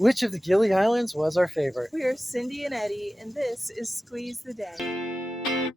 Which of the Gili Islands was our favorite? We are Cindy and Eddie, and this is Squeeze the Day.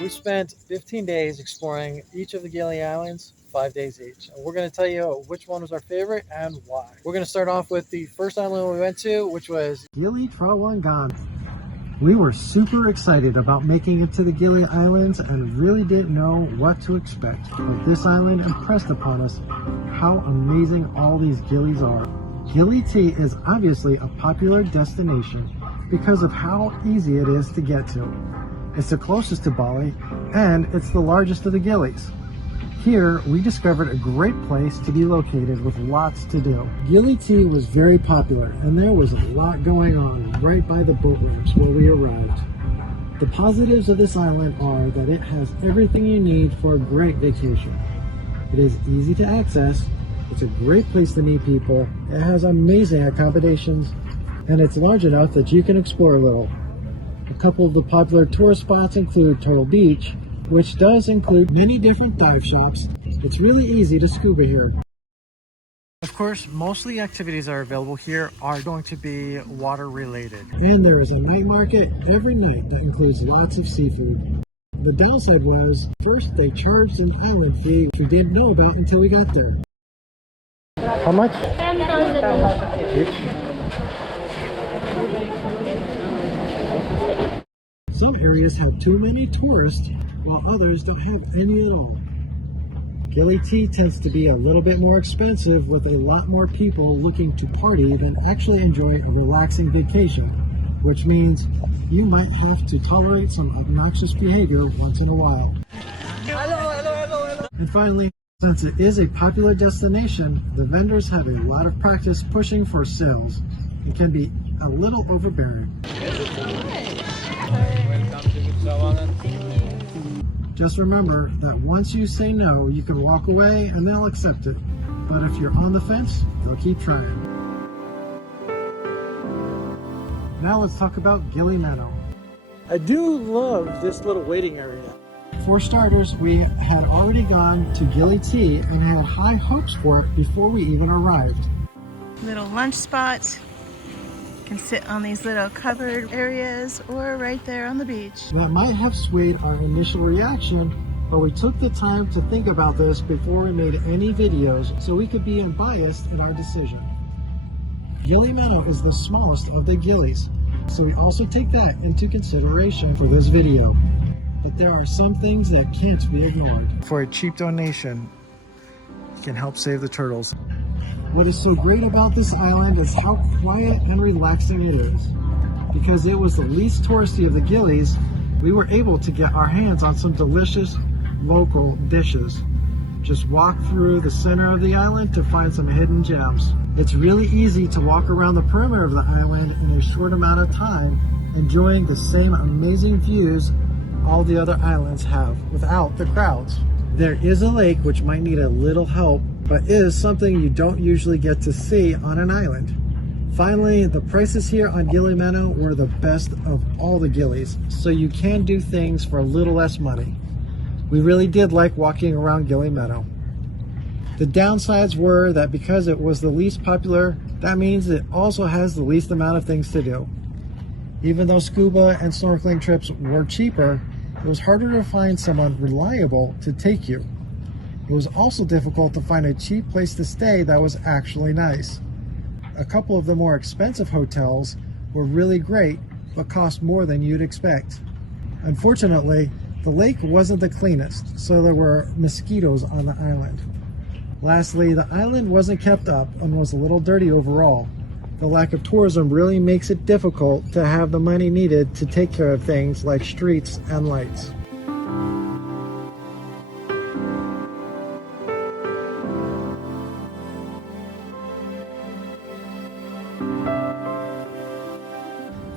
We spent 15 days exploring each of the Gili Islands, 5 days each. And we're going to tell you which one was our favorite and why. We're going to start off with the first island we went to, which was Gili Trawangan. We were super excited about making it to the Gili Islands and really didn't know what to expect. But this island impressed upon us how amazing all these gillies are. Gili tea is obviously a popular destination because of how easy it is to get to. It's the closest to Bali and it's the largest of the gillies. Here, we discovered a great place to be located with lots to do. Gili tea was very popular and there was a lot going on right by the boat ramps where we arrived. The positives of this island are that it has everything you need for a great vacation. It is easy to access, it's a great place to meet people, it has amazing accommodations, and it's large enough that you can explore a little. A couple of the popular tourist spots include Turtle Beach, which does include many different dive shops. It's really easy to scuba here. Of course, most of the activities that are available here are going to be water related. And there is a night market every night that includes lots of seafood. The downside was, first they charged an island fee which we didn't know about until we got there. How much? 10,000 each. Some areas have too many tourists, while others don't have any at all. Gili tea tends to be a little bit more expensive with a lot more people looking to party than actually enjoy a relaxing vacation, which means you might have to tolerate some obnoxious behavior once in a while. And finally, since it is a popular destination, the vendors have a lot of practice pushing for sales. It can be a little overbearing. Just remember that once you say no, you can walk away and they'll accept it. But if you're on the fence, they'll keep trying. Now let's talk about Gili Meno. I do love this little waiting area. For starters, we had already gone to Gili tea and had high hopes for it before we even arrived. Little lunch spots. Can sit on these little covered areas or right there on the beach. That might have swayed our initial reaction, but we took the time to think about this before we made any videos so we could be unbiased in our decision. Gili Meno is the smallest of the gillies, so we also take that into consideration for this video. But there are some things that can't be ignored. For a cheap donation, you can help save the turtles. What is so great about this island is how quiet and relaxing it is. Because it was the least touristy of the gillies, we were able to get our hands on some delicious local dishes. Just walk through the center of the island to find some hidden gems. It's really easy to walk around the perimeter of the island in a short amount of time, enjoying the same amazing views all the other islands have without the crowds. There is a lake which might need a little help, but is something you don't usually get to see on an island. Finally, the prices here on Gili Meno were the best of all the gillies, so you can do things for a little less money. We really did like walking around Gili Meno. The downsides were that because it was the least popular, that means it also has the least amount of things to do. Even though scuba and snorkeling trips were cheaper, it was harder to find someone reliable to take you. It was also difficult to find a cheap place to stay that was actually nice. A couple of the more expensive hotels were really great, but cost more than you'd expect. Unfortunately, the lake wasn't the cleanest, so there were mosquitoes on the island. Lastly, the island wasn't kept up and was a little dirty overall. The lack of tourism really makes it difficult to have the money needed to take care of things like streets and lights.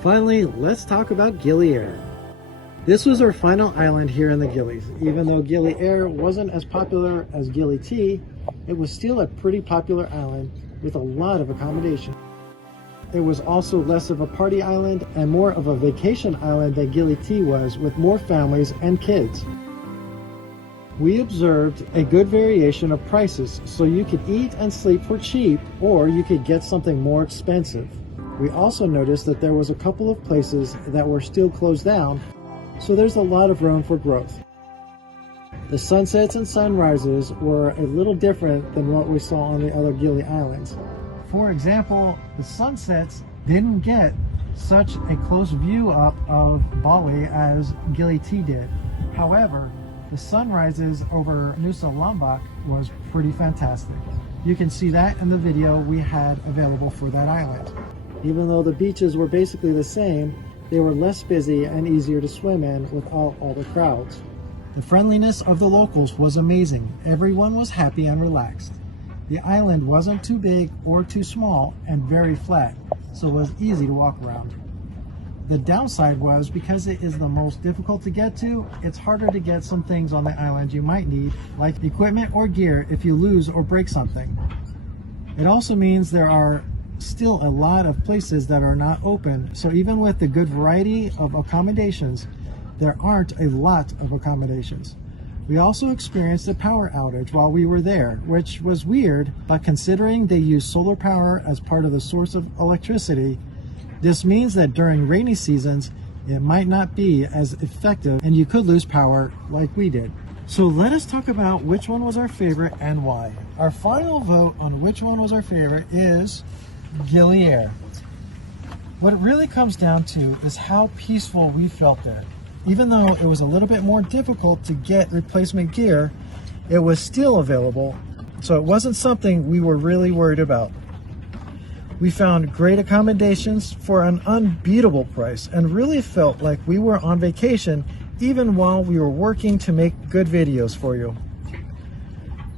Finally, let's talk about Gili Air. This was our final island here in the Gillies. Even though Gili Air wasn't as popular as Gili tea, it was still a pretty popular island with a lot of accommodation. It was also less of a party island and more of a vacation island than Gili tea was, with more families and kids. We observed a good variation of prices, so you could eat and sleep for cheap, or you could get something more expensive. We also noticed that there was a couple of places that were still closed down, so there's a lot of room for growth. The sunsets and sunrises were a little different than what we saw on the other Gili Islands. For example, the sunsets didn't get such a close view up of Bali as Gili T did. However, the sunrises over Nusa Lombok was pretty fantastic. You can see that in the video we had available for that island. Even though the beaches were basically the same, they were less busy and easier to swim in without all the crowds. The friendliness of the locals was amazing. Everyone was happy and relaxed. The island wasn't too big or too small and very flat, so it was easy to walk around. The downside was, because it is the most difficult to get to, it's harder to get some things on the island you might need, like equipment or gear if you lose or break something. It also means there are still a lot of places that are not open, so even with the good variety of accommodations, there aren't a lot of accommodations. We also experienced a power outage while we were there, which was weird, but considering they use solar power as part of the source of electricity, this means that during rainy seasons, it might not be as effective and you could lose power like we did. So let us talk about which one was our favorite and why. Our final vote on which one was our favorite is Gili Air. What it really comes down to is how peaceful we felt there. Even though it was a little bit more difficult to get replacement gear, it was still available, so it wasn't something we were really worried about. We found great accommodations for an unbeatable price and really felt like we were on vacation even while we were working to make good videos for you.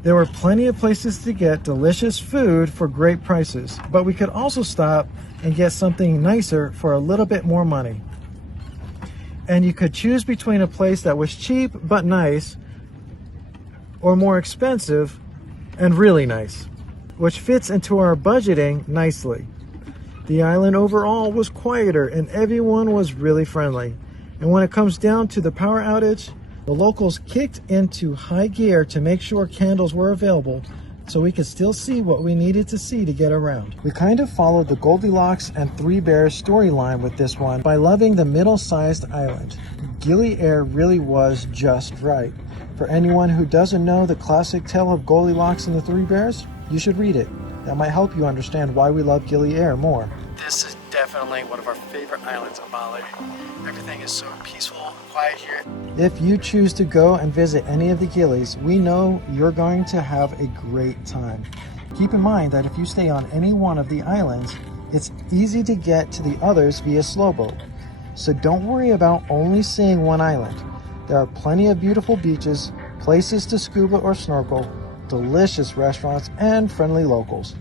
There were plenty of places to get delicious food for great prices, but we could also stop and get something nicer for a little bit more money. And you could choose between a place that was cheap but nice, or more expensive and really nice, which fits into our budgeting nicely. The island overall was quieter and everyone was really friendly. And when it comes down to the power outage, the locals kicked into high gear to make sure candles were available so we could still see what we needed to see to get around. We kind of followed the Goldilocks and Three Bears storyline with this one by loving the middle-sized island. Gili Air really was just right. For anyone who doesn't know the classic tale of Goldilocks and the Three Bears, you should read it. That might help you understand why we love Gili Air more. This is definitely one of our favorite islands of Bali. Everything is so peaceful and quiet here. If you choose to go and visit any of the Gilis, we know you're going to have a great time. Keep in mind that if you stay on any one of the islands, it's easy to get to the others via slowboat. So don't worry about only seeing one island. There are plenty of beautiful beaches, places to scuba or snorkel, delicious restaurants, and friendly locals.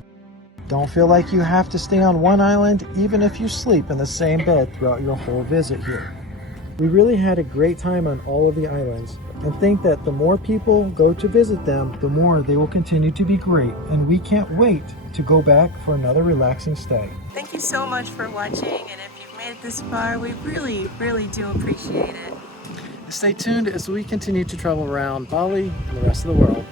Don't feel like you have to stay on one island even if you sleep in the same bed throughout your whole visit here. We really had a great time on all of the islands and think that the more people go to visit them, the more they will continue to be great, and we can't wait to go back for another relaxing stay. Thank you so much for watching, and if you've made it this far, we really, really do appreciate it. Stay tuned as we continue to travel around Bali and the rest of the world.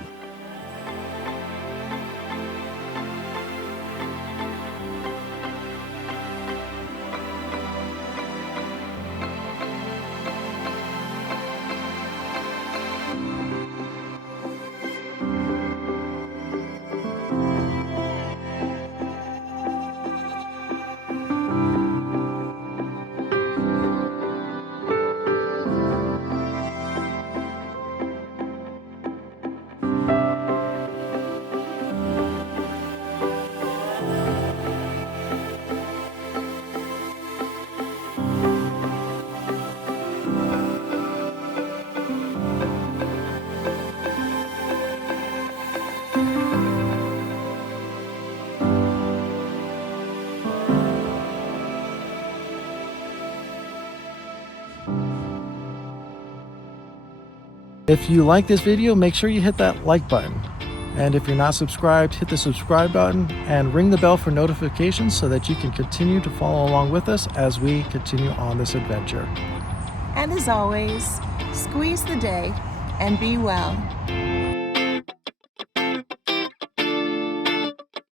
If you like this video, make sure you hit that like button. And if you're not subscribed, hit the subscribe button and ring the bell for notifications so that you can continue to follow along with us as we continue on this adventure. And as always, squeeze the day. and be well.